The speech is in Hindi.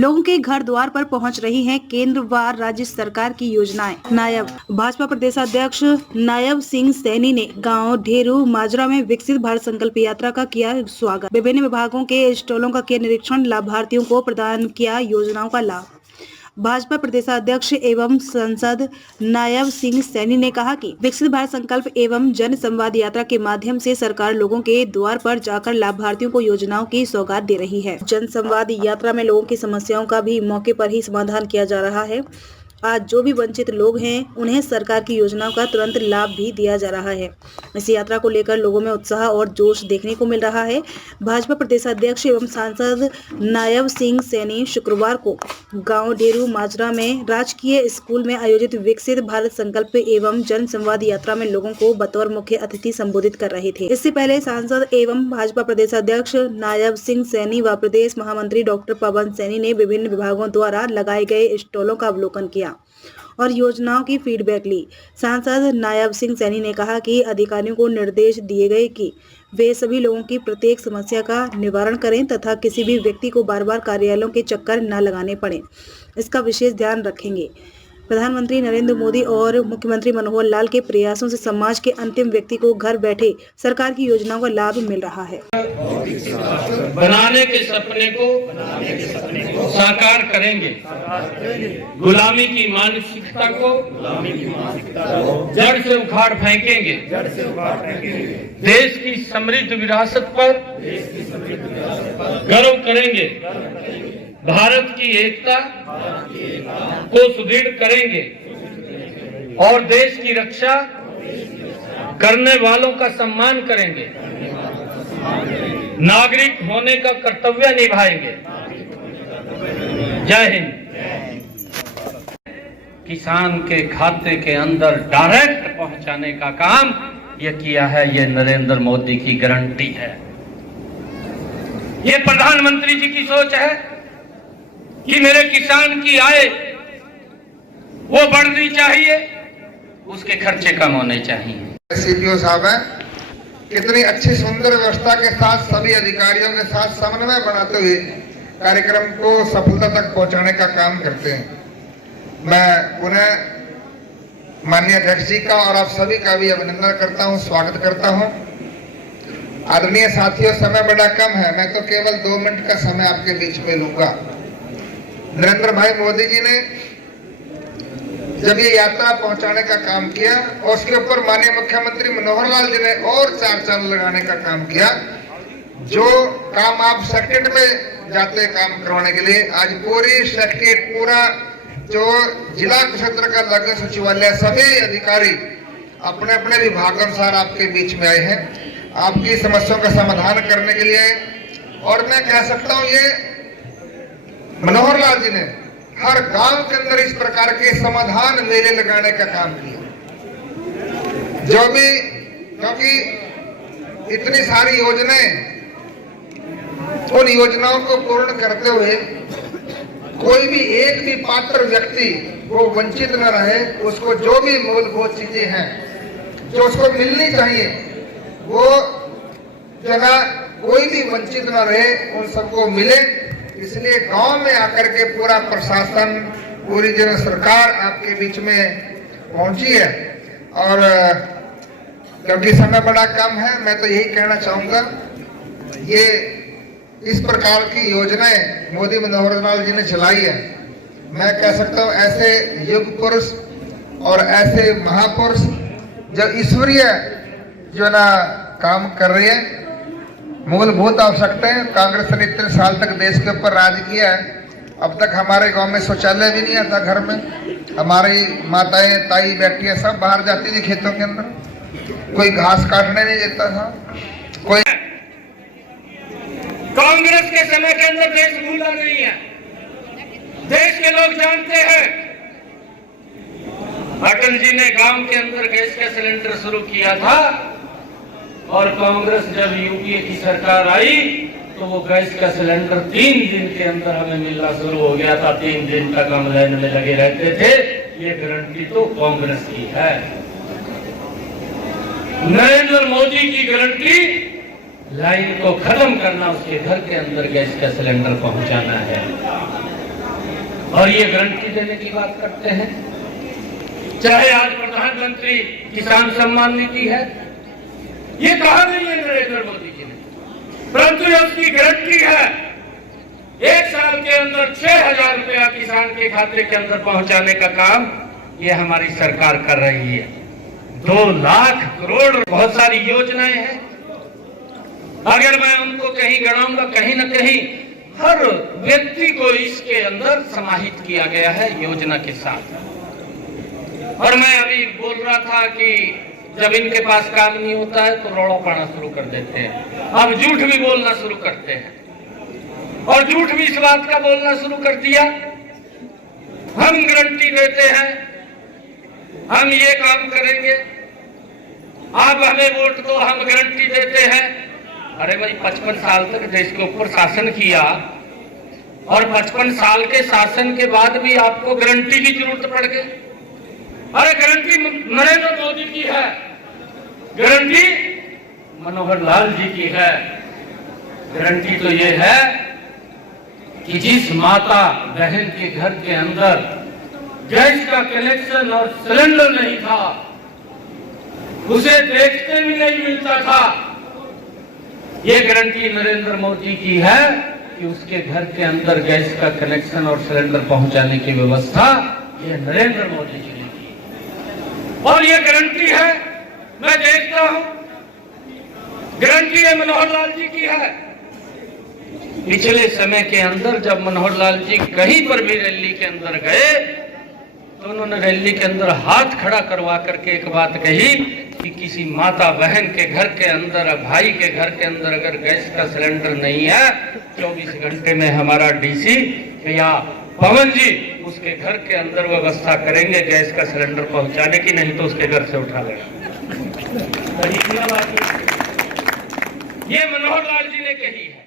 लोगों के घर द्वार पर पहुंच रही हैं केंद्र व राज्य सरकार की योजनाएं। नायब भाजपा प्रदेशाध्यक्ष नायब सिंह सैनी ने गांव ढेरू माजरा में विकसित भारत संकल्प यात्रा का किया स्वागत। विभिन्न विभागों के स्टॉलों का किया निरीक्षण, लाभार्थियों को प्रदान किया योजनाओं का लाभ। भाजपा प्रदेशाध्यक्ष एवं सांसद नायब सिंह सैनी ने कहा कि विकसित भारत संकल्प एवं जन संवाद यात्रा के माध्यम से सरकार लोगों के द्वार पर जाकर लाभार्थियों को योजनाओं की सौगात दे रही है। जन संवाद यात्रा में लोगों की समस्याओं का भी मौके पर ही समाधान किया जा रहा है। आज जो भी वंचित लोग हैं उन्हें सरकार की योजनाओं का तुरंत लाभ भी दिया जा रहा है। इस यात्रा को लेकर लोगों में उत्साह और जोश देखने को मिल रहा है। भाजपा प्रदेशाध्यक्ष एवं सांसद नायब सिंह सैनी शुक्रवार को गांव ढेरू माजरा में राजकीय स्कूल में आयोजित विकसित भारत संकल्प एवं जन संवाद यात्रा में लोगों को बतौर मुख्य अतिथि संबोधित कर रहे थे। इससे पहले सांसद एवं भाजपा प्रदेशाध्यक्ष नायब सिंह सैनी व प्रदेश महामंत्री डॉक्टर पवन सैनी ने विभिन्न विभागों द्वारा लगाए गए स्टॉलों का अवलोकन किया और योजनाओं की फीडबैक ली। सांसद नायब सिंह सैनी ने कहा कि अधिकारियों को निर्देश दिए गए कि वे सभी लोगों की प्रत्येक समस्या का निवारण करें तथा किसी भी व्यक्ति को बार बार कार्यालयों के चक्कर न लगाने पड़े, इसका विशेष ध्यान रखेंगे। प्रधानमंत्री नरेंद्र मोदी और मुख्यमंत्री मनोहर लाल के प्रयासों से समाज के अंतिम व्यक्ति को घर बैठे सरकार की योजनाओं का लाभ मिल रहा है। बनाने के सपने को साकार करेंगे, गुलामी की मानसिकता को जड़ से उखाड़ फेंकेंगे, देश की समृद्ध विरासत पर गर्व करेंगे, भारत की एकता को सुदृढ़ करेंगे और देश की रक्षा करने वालों का सम्मान करेंगे, नागरिक होने का कर्तव्य निभाएंगे। जय हिंद। किसान के खाते के अंदर डायरेक्ट पहुंचाने का काम यह किया है, यह नरेंद्र मोदी की गारंटी है। यह प्रधानमंत्री जी की सोच है कि मेरे किसान की आय वो बढ़नी चाहिए, उसके खर्चे कम होने चाहिए। सीपीओ साहब है, कितनी अच्छी सुंदर व्यवस्था के साथ सभी अधिकारियों के साथ समन्वय बनाते हुए कार्यक्रम को सफलता तक पहुंचाने का काम करते हैं। मैं पुनः माननीय अध्यक्ष जी का और आप सभी का भी अभिनंदन करता हूं, स्वागत करता हूं। आदरणीय साथियों, समय बड़ा कम है, मैं तो केवल 2 मिनट का समय आपके बीच में लूंगा। नरेंद्र भाई मोदी जी ने जब ये यात्रा पहुंचाने का काम किया और उसके ऊपर माननीय मुख्यमंत्री मनोहर लाल जी ने और 4 चांद लगाने का काम किया। जो काम आप सेक्रेटरीट में जाते काम करवाने के लिए, आज पूरी सेक्रेटरीट, पूरा जो जिला क्षेत्र का लघु सचिवालय, सभी अधिकारी अपने अपने विभागानुसार आपके बीच में आए हैं, आपकी समस्याओं का समाधान करने के लिए। और मैं कह सकता हूँ ये मनोहर लाल जी ने हर गांव के अंदर इस प्रकार के समाधान मेले लगाने का काम किया। जो भी, क्योंकि इतनी सारी योजनाएं, उन योजनाओं को पूर्ण करते हुए कोई भी एक भी पात्र व्यक्ति वो वंचित न रहे, उसको जो भी मूलभूत चीजें हैं जो उसको मिलनी चाहिए वो जगह कोई भी वंचित न रहे, उन सबको मिले। इसलिए गांव में आकर के पूरा प्रशासन, पूरी जन सरकार आपके बीच में पहुंची है। और क्योंकि समय बड़ा कम है, मैं तो यही कहना चाहूंगा, ये इस प्रकार की योजनाएं मोदी मनोहर लाल जी ने चलाई है। मैं कह सकता हूं ऐसे युग पुरुष और ऐसे महापुरुष जो ईश्वरीय जो ना काम कर रहे हैं, मूलभूत आवश्यकताएं। कांग्रेस ने इतने साल तक देश के ऊपर राज किया है, अब तक हमारे गांव में शौचालय भी नहीं आता घर में। हमारी माताएं, ताई, बेटियां सब बाहर जाती थी खेतों के अंदर, कोई घास काटने नहीं देता था। कोई कांग्रेस के समय के अंदर देश भूला नहीं है, देश के लोग जानते हैं। अटल जी ने गांव के अंदर गैस का सिलेंडर शुरू किया था और कांग्रेस जब यूपीए की सरकार आई तो वो गैस का सिलेंडर 3 दिन के अंदर हमें मिलना शुरू हो गया था। 3 दिन तक हम लाइन में लगे रहते थे। ये गारंटी तो कांग्रेस की है। नरेंद्र मोदी की गारंटी लाइन को खत्म करना, उसके घर के अंदर गैस का सिलेंडर पहुंचाना है। और ये गारंटी देने की बात करते हैं। चाहे आज प्रधानमंत्री किसान सम्मान निधि है, ये कहा नहीं है नरेंद्र मोदी जी ने, परंतु उसकी गारंटी है 1 साल के अंदर 6,000 रुपया किसान के खाते के अंदर पहुंचाने का काम ये हमारी सरकार कर रही है। 2 लाख करोड़ बहुत सारी योजनाएं हैं। अगर मैं उनको कहीं गणाऊंगा, कहीं न कहीं हर व्यक्ति को इसके अंदर समाहित किया गया है योजना के साथ। और मैं अभी बोल रहा था कि जब इनके पास काम नहीं होता है तो रौला पाना शुरू कर देते हैं। अब झूठ भी बोलना शुरू करते हैं और झूठ भी इस बात का बोलना शुरू कर दिया, हम गारंटी देते हैं, हम ये काम करेंगे, आप हमें वोट दो, हम गारंटी देते हैं। अरे भाई 55 साल तक देश के ऊपर शासन किया और 55 साल के शासन के बाद भी आपको गारंटी की जरूरत पड़ गई। अरे गारंटी नरेंद्र मोदी की है, गारंटी मनोहर लाल जी की है। गारंटी तो ये है कि जिस माता बहन के घर के अंदर गैस का कनेक्शन और सिलेंडर नहीं था, उसे देखते भी नहीं मिलता था, ये गारंटी नरेंद्र मोदी की है कि उसके घर के अंदर गैस का कनेक्शन और सिलेंडर पहुंचाने की व्यवस्था ये नरेंद्र मोदी जी ने की। और ये गारंटी है, मैं देखता हूं, गारंटी है मनोहर लाल जी की है। पिछले समय के अंदर जब मनोहर लाल जी कहीं पर भी रैली के अंदर गए तो उन्होंने रैली के अंदर हाथ खड़ा करवा करके एक बात कही कि किसी माता बहन के घर के अंदर, भाई के घर के अंदर अगर गैस का सिलेंडर नहीं है, 24 घंटे में हमारा डीसी या पवन जी उसके घर के अंदर व्यवस्था करेंगे गैस का सिलेंडर पहुंचाने की, नहीं तो उसके घर से उठा लेगा। ये मनोहर लाल जी ने कही है।